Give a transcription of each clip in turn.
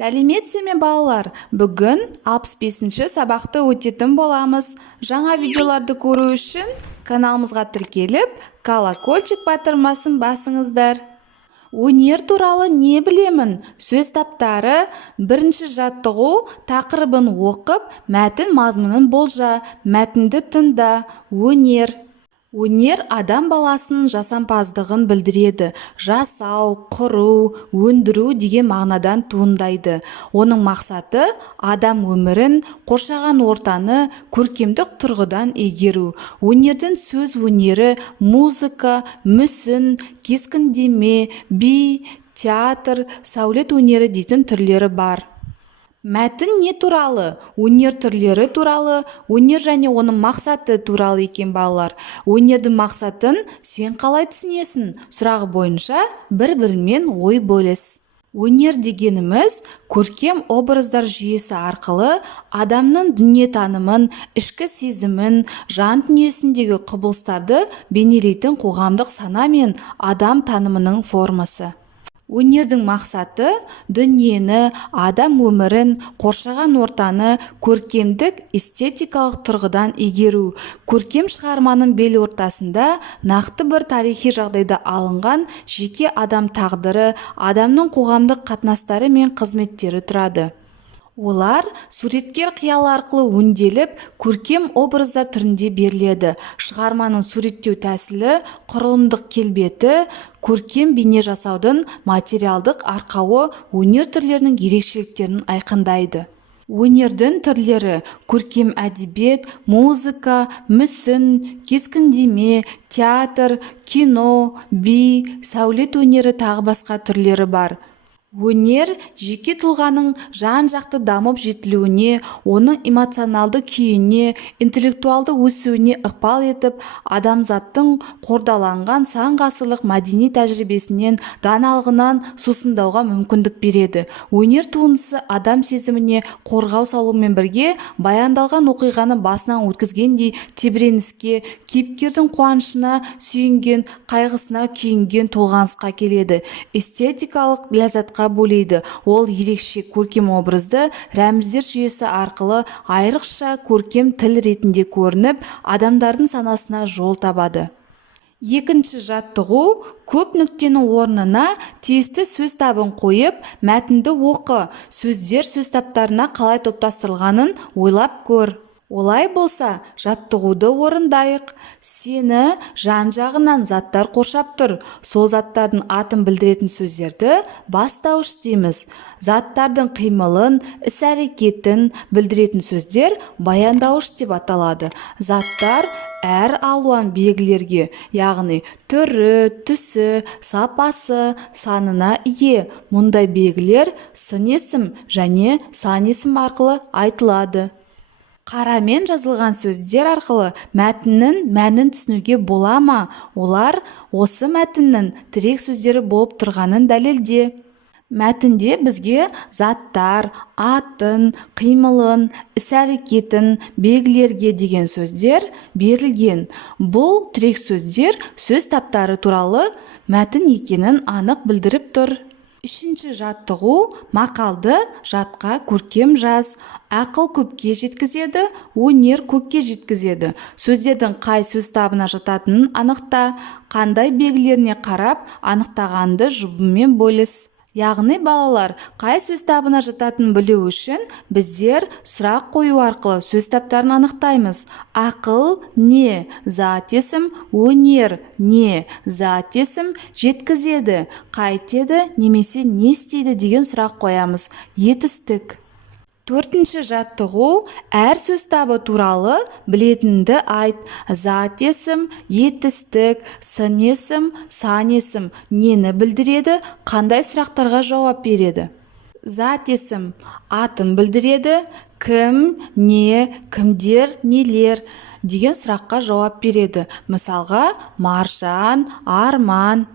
Сәлеметсіздер ме балалар? Бүгін 65-ші сабақты өтетін боламыз. Жаңа видеоларды көру үшін каналымызға тіркеліп, колокольчик батырмасын басыңыздар. Өнер туралы не білемін? Сөз таптары. Бірінші жаттығу тақырыбын оқып, мәтін мазмұнын болжа, мәтінді тыңда. Өнер адам баласының жасампаздығын білдіреді. Жасау, құру, өндіру деген мағынадан туындайды. Оның мақсаты адам өмірін, қоршаған ортаны көркемдік тұрғыдан игеру. Өнердің сөз өнері, музыка, мүсін, кескіндеме, би, театр, сәулет өнері дейтін түрлері бар. Мәтін не туралы? Өнер түрлері туралы, өнер және оның мақсаты туралы екен балалар. Өнердің мақсатын сен қалай түсінесің? Сұрағы бойынша бір-бірімен ой бөліс. Өнер дегеніміз көркем образдар жүйесі арқылы адамның дүниетанымын, ішкі сезімін, жан дүниесіндегі құбылыстарды бейнелейтін қоғамдық сана мен адам танымының формасы. Өнердің мақсаты дүниені, адам өмірін, қоршаған ортаны көркемдік, эстетикалық тұрғыдан игеру. Көркем шығарманың бел ортасында нақты бір тарихи жағдайда алынған жеке адам тағдыры, адамның қоғамдық қатынастары мен қызметтері тұрады. Олар суреткер қиялы арқылы өңделіп, көркем образдар түрінде беріледі. Шығарманың суреттеу тәсілі, құрылымдық келбеті, көркем бейне жасаудың материалдық арқауы өнер түрлерінің ерекшеліктерін айқындайды. Өнердің түрлері көркем әдебиет, музыка, мүсін, кескіндеме, театр, кино, би, сәулет өнері тағы басқа түрлері бар. Өнер жеке тұлғаның жан-жақты дамып жетілуіне, оның эмоционалды күйіне, интеллектуалды өсуіне ықпал етіп, адамзаттың қордаланған сан ғасырлық мәдени тәжірибесінен, даналығынан сусындауға мүмкіндік береді. Өнер туындысы адам сезіміне қорғау салумен бірге баяндалған оқиғаны басынан өткізгендей тебіреніске, кейіпкердің қуанышына сүйінген, қайғысына күйінген толғанысқа келеді. Эстетикалық ләззатқа бөлейді. Ол ерекше көркем образды рәміздер жүйесі арқылы айрықша көркем тіл ретінде көрініп, адамдардың санасына жол табады. Екінші жаттығу көп нүктенің орнына тиісті сөз табын қойып, мәтінді оқы. Сөздер сөз таптарына қалай топтастырылғанын ойлап көр. Олай болса, жаттығуды орындайық. Сені жан-жағынан заттар қоршап тұр. Сол заттардың атын білдіретін сөздерді бастауыш дейміз. Заттардың қимылын, іс-әрекетін білдіретін сөздер баяндауыш деп аталады. Заттар әр алуан белгілерге, яғни түрі, түсі, сапасы, санына ие. Мұндай белгілер сын есім және сан есім арқылы айтылады. Қарамен жазылған сөздер арқылы мәтіннің мәнін түсінуге бола ма? Олар осы мәтіннің тірек сөздері болып тұрғанын дәлелде. Мәтінде бізге заттар, атын, қимылын, іс-әрекетін, белгілерге деген сөздер берілген. Бұл тірек сөздер сөз таптары туралы мәтін екенін анық білдіріп тұр. Үшінші жаттығу мақалды жатқа көркем жаз. Ақыл көпке жеткізеді, өнер көкке жеткізеді. Сөздердің қай сөз табына жататынын анықта, қандай белгілеріне қарап анықтағанды жұбымен бөліс. Яғни балалар, қай сөз табына жататынын білу үшін біздер сұрақ қою арқылы сөз таптарын анықтаймыз. Ақыл не? Зат есім. Өнер не? Зат есім. Жеткізеді, қайтеді, немесе не істейді деген сұрақ қоямыз. Етістік. Төртінші жаттығу әр сөз табы туралы білетінді айт. Зат есім, етістік, сын есім, сан есім нені білдіреді, қандай сұрақтарға жауап береді. Зат есім атын білдіреді, кім, не, кімдер, нелер деген сұраққа жауап береді. Мысалға, Маржан, Арман.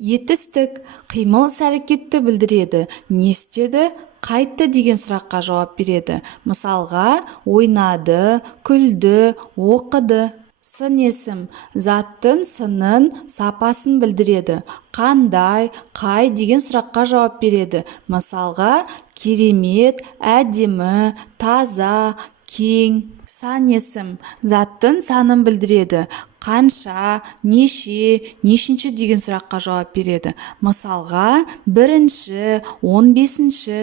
Етістік қимыл іс-әрекетті білдіреді, не істеді, қайтты деген сұраққа жауап береді. Мысалға, ойнады, күлді, оқыды. Сын есім заттың сынын, сапасын білдіреді. Қандай, қай деген сұраққа жауап береді. Мысалға, керемет, әдемі, таза, кең. Сан есім заттың санын білдіреді. Қанша, неше, нешінші деген сұраққа жауап береді. Мысалға, бірінші, 15-ші.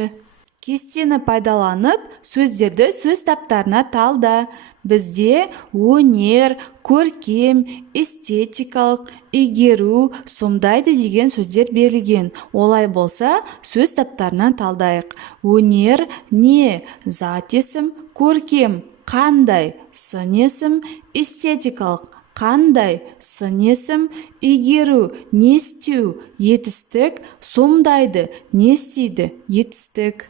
Кестені пайдаланып, сөздерді сөз таптарына талда. Бізде өнер, көркем, эстетикалық, игеру, сомдайды деген сөздер берілген. Олай болса, сөз таптарынан талдайық. Өнер не? Зат есім. Көркем қандай? Сын есім. Эстетикалық қандай? Сын есім. Игеру не істеу? Етістік. Сомдайды не істейді? Етістік.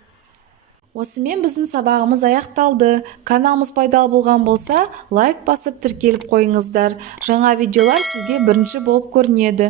Осымен біздің сабағымыз аяқталды. Каналымыз пайдалы болған болса, лайк басып тіркеліп қойыңыздар. Жаңа видеолар сізге бірінші болып көрінеді.